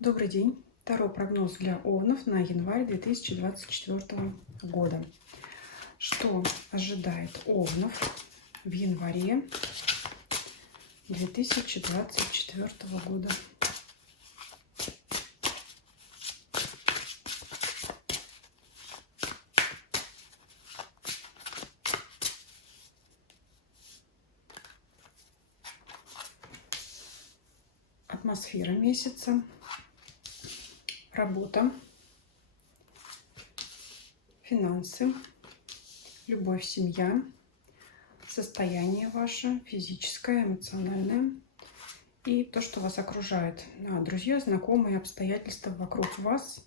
Добрый день. Таро прогноз для овнов на январь 2024 года. Что ожидает овнов в январе 2024 года? Атмосфера месяца, работа, финансы, любовь, семья, состояние ваше, физическое, эмоциональное и то, что вас окружает. Друзья, знакомые, обстоятельства вокруг вас.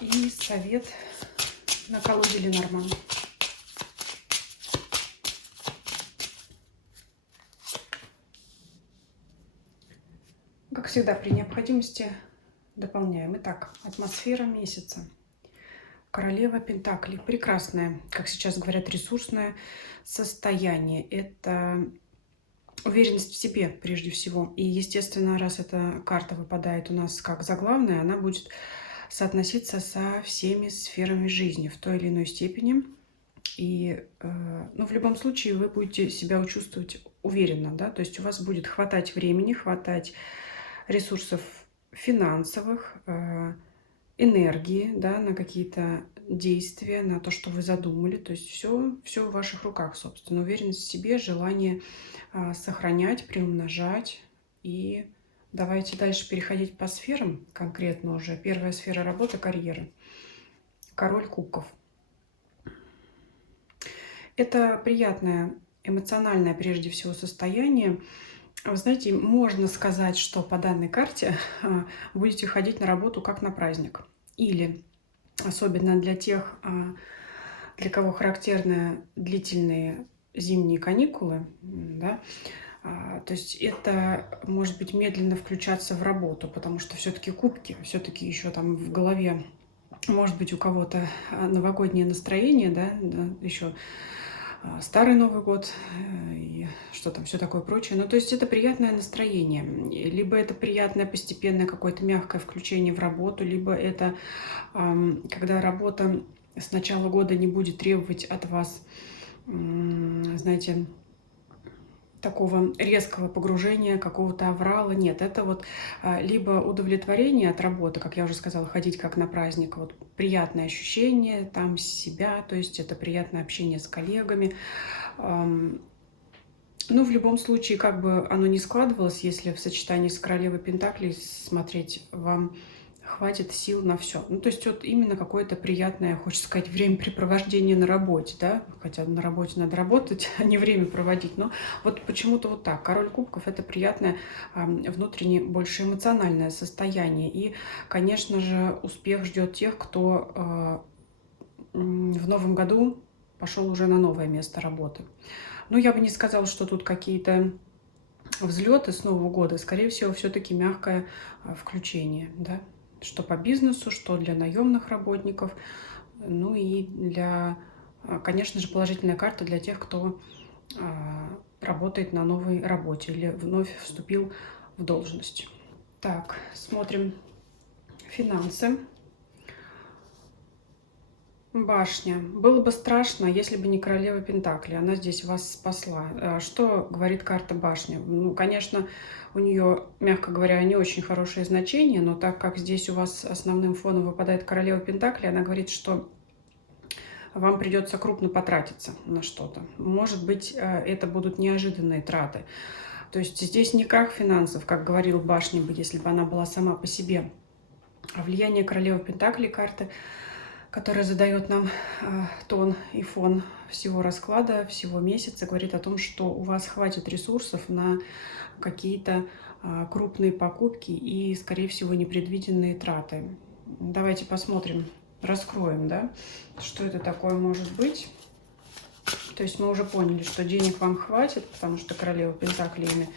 И совет на колоде Ленорман. Как всегда, при необходимости дополняем. Итак, атмосфера месяца. Королева Пентаклей. Прекрасное, как сейчас говорят, ресурсное состояние. Это уверенность в себе, прежде всего. И, естественно, раз эта карта выпадает у нас как заглавная, она будет соотноситься со всеми сферами жизни в той или иной степени. И в любом случае вы будете себя чувствовать уверенно, да, то есть у вас будет хватать времени, хватать ресурсов финансовых, энергии, да, на какие-то действия, на то, что вы задумали. То есть все в ваших руках, собственно. Уверенность в себе, желание сохранять, приумножать. И давайте дальше переходить по сферам конкретно уже. Первая сфера работы — карьера. Король кубков. Это приятное, эмоциональное прежде всего состояние. Вы знаете, можно сказать, что по данной карте будете ходить на работу как на праздник. Или, особенно для тех, для кого характерны длительные зимние каникулы, да, то есть это может быть медленно включаться в работу, потому что все-таки кубки, все-таки еще там в голове может быть у кого-то новогоднее настроение, да, еще Старый Новый год и что там, все такое прочее. Ну, то есть это приятное настроение. Либо это приятное постепенное какое-то мягкое включение в работу, либо это когда работа с начала года не будет требовать от вас, знаете, такого резкого погружения, какого-то аврала. Нет, это вот либо удовлетворение от работы, как я уже сказала, ходить как на праздник, вот приятное ощущение там себя, то есть это приятное общение с коллегами. В любом случае, как бы оно ни складывалось, если в сочетании с королевой Пентаклей смотреть, вам хватит сил на все. То есть вот именно какое-то приятное, хочется сказать, времяпрепровождение на работе, да, хотя на работе надо работать, а не время проводить, но вот почему-то вот так. Король кубков — это приятное, внутренне больше эмоциональное состояние. И, конечно же, успех ждет тех, кто в новом году пошел уже на новое место работы. Я бы не сказала, что тут какие-то взлеты с Нового года. Скорее всего, все-таки мягкое включение, да, что по бизнесу, что для наемных работников, и для, конечно же, положительная карта для тех, кто работает на новой работе или вновь вступил в должность. Так, смотрим финансы. Башня. Было бы страшно, если бы не королева Пентакли. Она здесь вас спасла. Что говорит карта башни? Конечно, у нее, мягко говоря, не очень хорошее значение, но так как здесь у вас основным фоном выпадает королева Пентакли, она говорит, что вам придется крупно потратиться на что-то. Может быть, это будут неожиданные траты. То есть здесь не крах финансов, как говорил башня бы, если бы она была сама по себе. А влияние королевы Пентакли, карты, которая задает нам тон и фон всего расклада, всего месяца, говорит о том, что у вас хватит ресурсов на какие-то крупные покупки и, скорее всего, непредвиденные траты. Давайте посмотрим, раскроем, да, что это такое может быть. То есть мы уже поняли, что денег вам хватит, потому что королева Пентаклей ими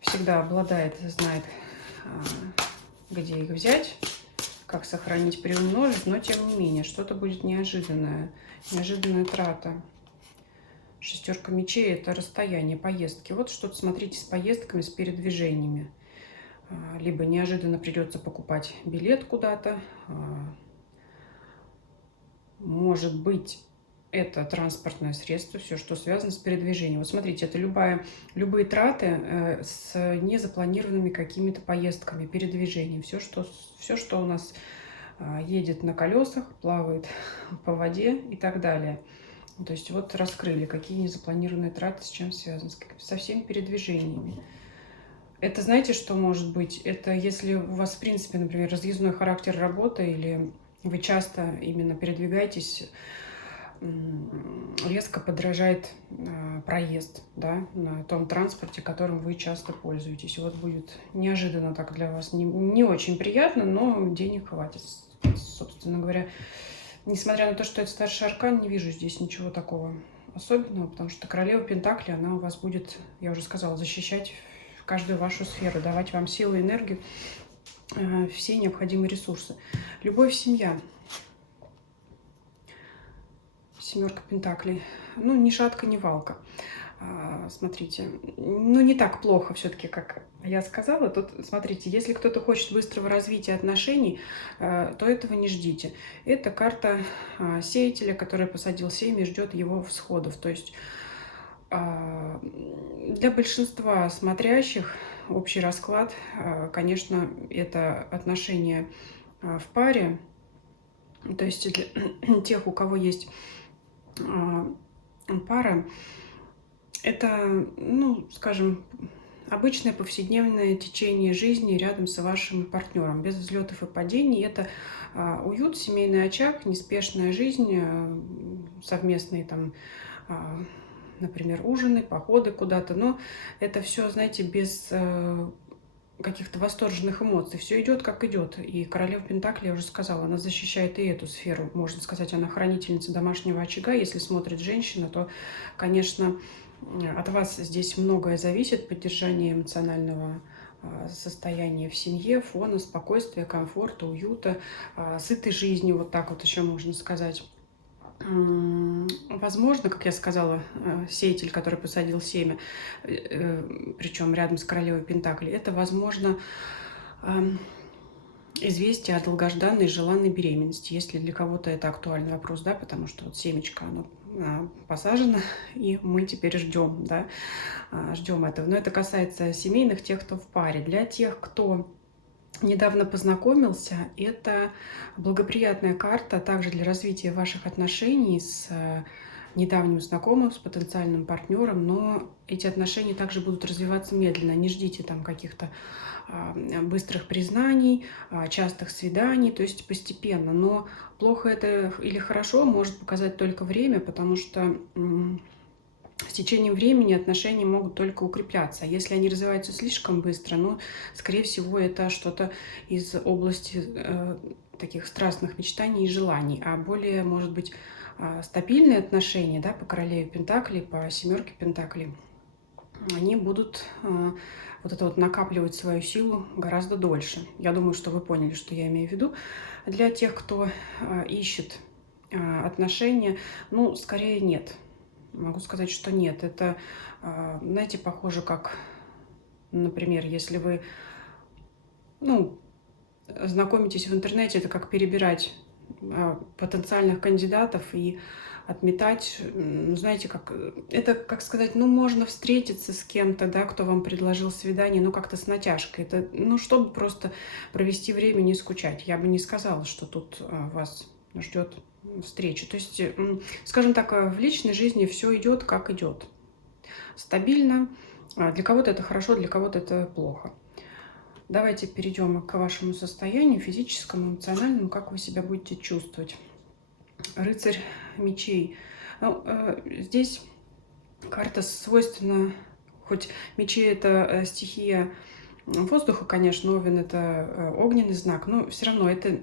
всегда обладает, знает, где их взять, как сохранить, приумножить, но тем не менее, что-то будет неожиданное, неожиданная трата. Шестерка мечей — это расстояние, поездки. Вот что-то, смотрите, с поездками, с передвижениями. Либо неожиданно придется покупать билет куда-то. Может быть, это транспортное средство, все, что связано с передвижением. Вот смотрите, это любые траты с незапланированными какими-то поездками, передвижением. Все, что у нас едет на колесах, плавает по воде и так далее. То есть вот раскрыли, какие незапланированные траты с чем связаны, со всеми передвижениями. Это знаете, что может быть? Это если у вас, в принципе, например, разъездной характер работы, или вы часто именно передвигаетесь, резко подорожает проезд, да, на том транспорте, которым вы часто пользуетесь. И вот будет неожиданно так для вас не очень приятно, но денег хватит, собственно говоря. Несмотря на то, что это старший аркан, не вижу здесь ничего такого особенного, потому что королева Пентакли, она у вас будет, я уже сказала, защищать каждую вашу сферу, давать вам силу, энергию, все необходимые ресурсы. Любовь, семья. Семерка Пентаклей. Ну, ни шатка, ни валка. Смотрите, ну не так плохо все-таки, как я сказала. Тут, смотрите, если кто-то хочет быстрого развития отношений, то этого не ждите. Это карта сеятеля, который посадил семя и ждет его всходов. То есть для большинства смотрящих общий расклад, конечно, это отношения в паре. То есть для тех, у кого есть пара, это, ну, скажем, обычное повседневное течение жизни рядом с вашим партнером, без взлетов и падений. Это уют, семейный очаг, неспешная жизнь, совместные там, например, ужины, походы куда-то. Но это все, знаете, без каких-то восторженных эмоций. Все идет, как идет. И королева Пентакли, я уже сказала, она защищает и эту сферу. Можно сказать, она хранительница домашнего очага. Если смотрит женщина, то, конечно, от вас здесь многое зависит. Поддержание эмоционального состояния в семье, фона, спокойствия, комфорта, уюта, сытой жизни, вот так вот еще можно сказать. Возможно, как я сказала, сеятель, который посадил семя, причем рядом с королевой Пентаклей, это, возможно, известие о долгожданной желанной беременности, если для кого-то это актуальный вопрос, да, потому что вот семечко, оно посажено, и мы теперь ждем, да, ждем этого. Но это касается семейных, тех, кто в паре. Для тех, кто недавно познакомился, это благоприятная карта также для развития ваших отношений с недавним знакомым, с потенциальным партнером, но эти отношения также будут развиваться медленно. Не ждите там каких-то быстрых признаний, частых свиданий, то есть постепенно. Но плохо это или хорошо может показать только время, потому что с течением времени отношения могут только укрепляться. А если они развиваются слишком быстро, ну, скорее всего, это что-то из области таких страстных мечтаний и желаний. А более, может быть, стабильные отношения, да, по королеве Пентаклей, по семерке Пентаклей, они будут вот это вот накапливать свою силу гораздо дольше. Я думаю, что вы поняли, что я имею в виду. Для тех, кто ищет отношения, ну, скорее нет. Могу сказать, что нет. Это, знаете, похоже, как, например, если вы, ну, знакомитесь в интернете, это как перебирать потенциальных кандидатов и отметать, знаете, как это, как сказать, ну, можно встретиться с кем-то, да, кто вам предложил свидание, ну, как-то с натяжкой. Это, ну, чтобы просто провести время, не скучать. Я бы не сказала, что тут вас ждет встречи. То есть, скажем так, в личной жизни все идет, как идет. Стабильно. Для кого-то это хорошо, для кого-то это плохо. Давайте перейдем к вашему состоянию физическому, эмоциональному, как вы себя будете чувствовать. Рыцарь мечей. Ну, здесь карта свойственна, хоть мечи это стихия воздуха, конечно, Овен это огненный знак, но все равно это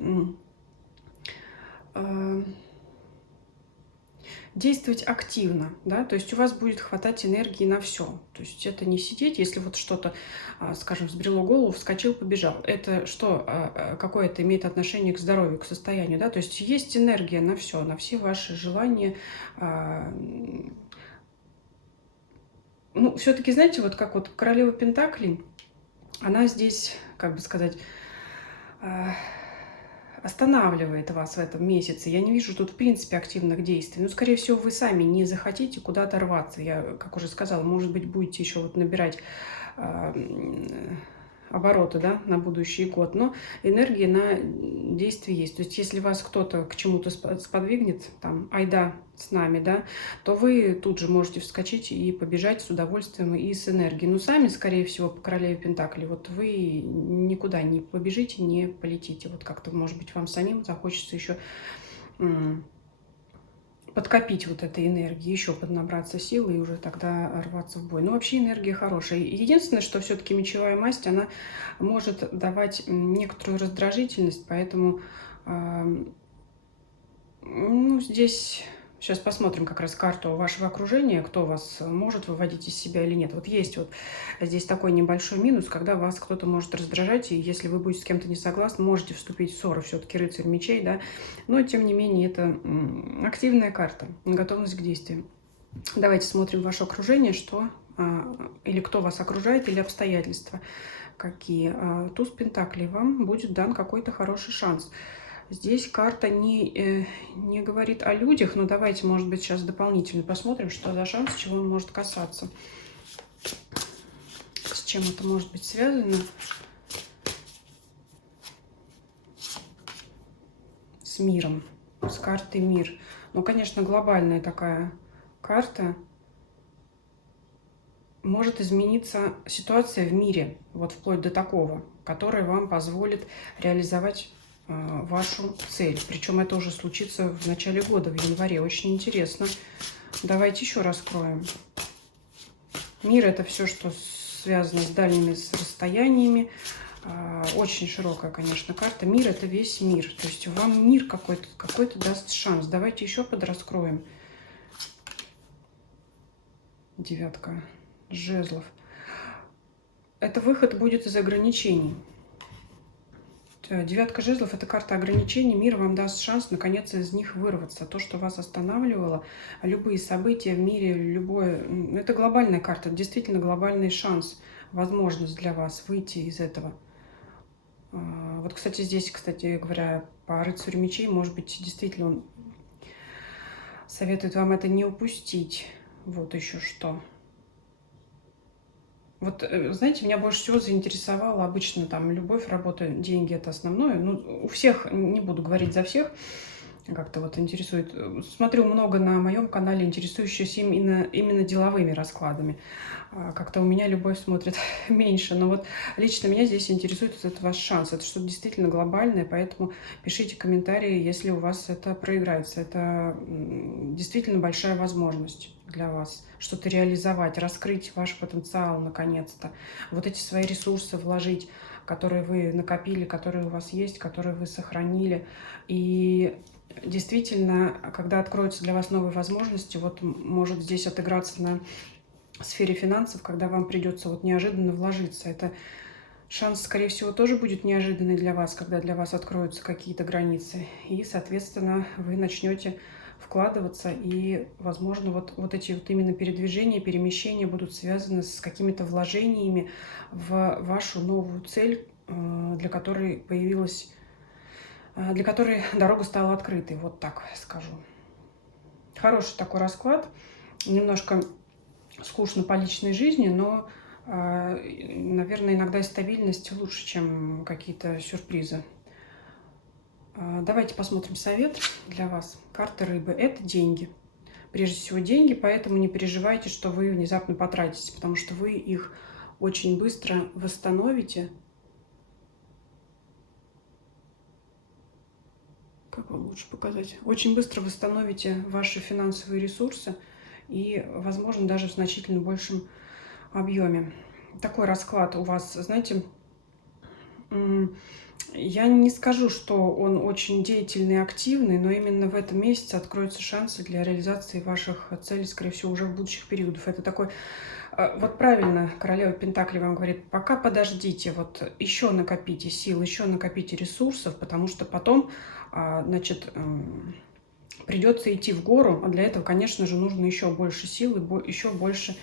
действовать активно, да, то есть у вас будет хватать энергии на все. То есть это не сидеть, если вот что-то, скажем, взбрело голову, вскочил, побежал. Это что, какое это имеет отношение к здоровью, к состоянию, да, то есть есть энергия на все ваши желания, Ну, все-таки, знаете, вот как вот королева Пентаклей, она здесь, как бы сказать, а, останавливает вас в этом месяце. Я не вижу тут, в принципе, активных действий. Ну, скорее всего, вы сами не захотите куда-то рваться. Я, как уже сказала, может быть, будете еще вот набирать а, обороты, да, на будущий год, но энергия на действие есть. То есть, если вас кто-то к чему-то сподвигнет, там, айда с нами, да, то вы тут же можете вскочить и побежать с удовольствием и с энергией. Но сами, скорее всего, по королеве Пентаклей, вот вы никуда не побежите, не полетите. Вот как-то, может быть, вам самим захочется еще подкопить вот этой энергии, еще поднабраться силы и уже тогда рваться в бой. Но вообще энергия хорошая. Единственное, что все-таки мечевая масть, она может давать некоторую раздражительность, поэтому ну, здесь сейчас посмотрим как раз карту вашего окружения, кто вас может выводить из себя или нет. Вот есть вот здесь такой небольшой минус, когда вас кто-то может раздражать, и если вы будете с кем-то не согласны, можете вступить в ссору. Все-таки рыцарь мечей, да. Но, тем не менее, это активная карта, готовность к действию. Давайте смотрим ваше окружение, что или кто вас окружает, или обстоятельства какие. Туз Пентаклей, вам будет дан какой-то хороший шанс. Здесь карта не говорит о людях, но давайте, может быть, сейчас дополнительно посмотрим, что за шанс, чего он может касаться. С чем это может быть связано. С миром, с картой мир. Ну, конечно, глобальная такая карта. Может измениться ситуация в мире, вот вплоть до такого, которая вам позволит реализовать вашу цель. Причем это уже случится в начале года, в январе. Очень интересно. Давайте еще раскроем. Мир — это все, что связано с дальними расстояниями. Очень широкая, конечно, карта. Мир — это весь мир. То есть вам мир какой-то даст шанс. Давайте еще подраскроем. Девятка жезлов. Это выход будет из ограничений. Девятка жезлов — это карта ограничений. Мир вам даст шанс наконец из них вырваться. То, что вас останавливало, любые события в мире, любое... Это глобальная карта, действительно глобальный шанс, возможность для вас выйти из этого. Вот, кстати, здесь, кстати говоря, по рыцарю мечей, может быть, действительно он советует вам это не упустить. Вот еще что. Вот, знаете, меня больше всего заинтересовала обычно там любовь, работа, деньги — это основное. Ну, у всех, не буду говорить за всех, как-то вот интересует. Смотрю много на моем канале, интересующихся именно деловыми раскладами. Как-то у меня любовь смотрит меньше. Но вот лично меня здесь интересует вот этот ваш шанс. Это что-то действительно глобальное, поэтому пишите комментарии, если у вас это проиграется. Это действительно большая возможность для вас что-то реализовать, раскрыть ваш потенциал наконец-то. Вот эти свои ресурсы вложить, которые вы накопили, которые у вас есть, которые вы сохранили. И действительно, когда откроются для вас новые возможности, вот может здесь отыграться на сфере финансов, когда вам придется вот неожиданно вложиться. Это шанс, скорее всего, тоже будет неожиданный для вас, когда для вас откроются какие-то границы. И, соответственно, вы начнете вкладываться, и, возможно, вот эти вот именно передвижения, перемещения будут связаны с какими-то вложениями в вашу новую цель, для которой дорога стала открытой, вот так скажу. Хороший такой расклад, немножко скучно по личной жизни, но, наверное, иногда и стабильность лучше, чем какие-то сюрпризы. Давайте посмотрим совет для вас. Карта рыбы — это деньги. Прежде всего деньги, поэтому не переживайте, что вы внезапно потратите, потому что вы их очень быстро восстановите. Как вам лучше показать? Очень быстро восстановите ваши финансовые ресурсы и, возможно, даже в значительно большем объеме. Такой расклад у вас, знаете, я не скажу, что он очень деятельный и активный, но именно в этом месяце откроются шансы для реализации ваших целей, скорее всего, уже в будущих периодах. Это такой, вот правильно королева Пентаклей вам говорит, пока подождите, вот еще накопите сил, еще накопите ресурсов, потому что потом, значит, придется идти в гору, а для этого, конечно же, нужно еще больше сил и еще больше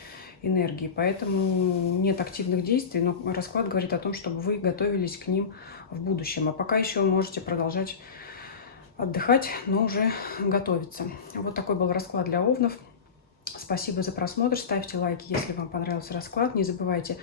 энергии. Поэтому нет активных действий, но расклад говорит о том, чтобы вы готовились к ним в будущем. А пока еще можете продолжать отдыхать, но уже готовиться. Вот такой был расклад для овнов. Спасибо за просмотр. Ставьте лайки, если вам понравился расклад. Не забывайте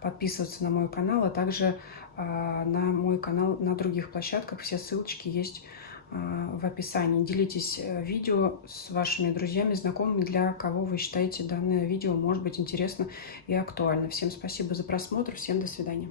подписываться на мой канал, а также на мой канал на других площадках. Все ссылочки есть в описании. Делитесь видео с вашими друзьями, знакомыми, для кого вы считаете данное видео может быть интересно и актуально. Всем спасибо за просмотр. Всем до свидания.